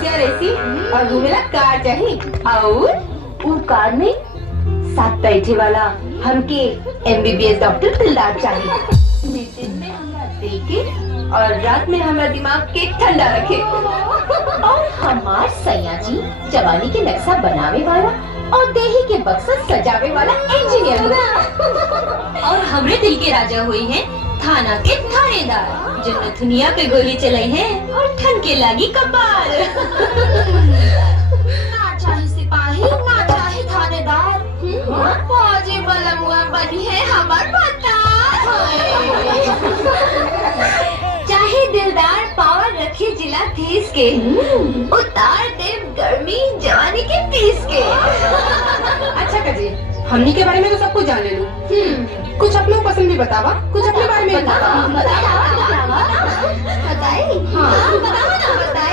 होशियार ऐसी और घूमेला कार चाहिए और वो कार में साथ बैठे वाला हमके MBBS डॉक्टर दिलदार चाहिए। दिन में हमरा देखे और रात में हमरा दिमाग के ठंडा रखे। और हमार सैया जी जवानी के नक्शा बनावे वाला और देही के बक्सा सजावे वाला इंजीनियर। और हमरे दिल के राजा हुई हैं थाना के थानेदार जो नथुनिया पे गोली चलाई है और ठन के लागी कपार। ना चाहे सिपाही ना चाहे थानेदार, फौजी बलमुआ बनी है हमार पता। चाहे दिलदार पावर रखे जिला तीस के, उतार दे गर्मी जवानी के पीस के। अच्छा कजी, हमनी के बारे में तो सब कुछ जान ले लूं। कुछ अपनों पसंद भी बतावा, कुछ अपने बारे में बताई। हाँ बताई।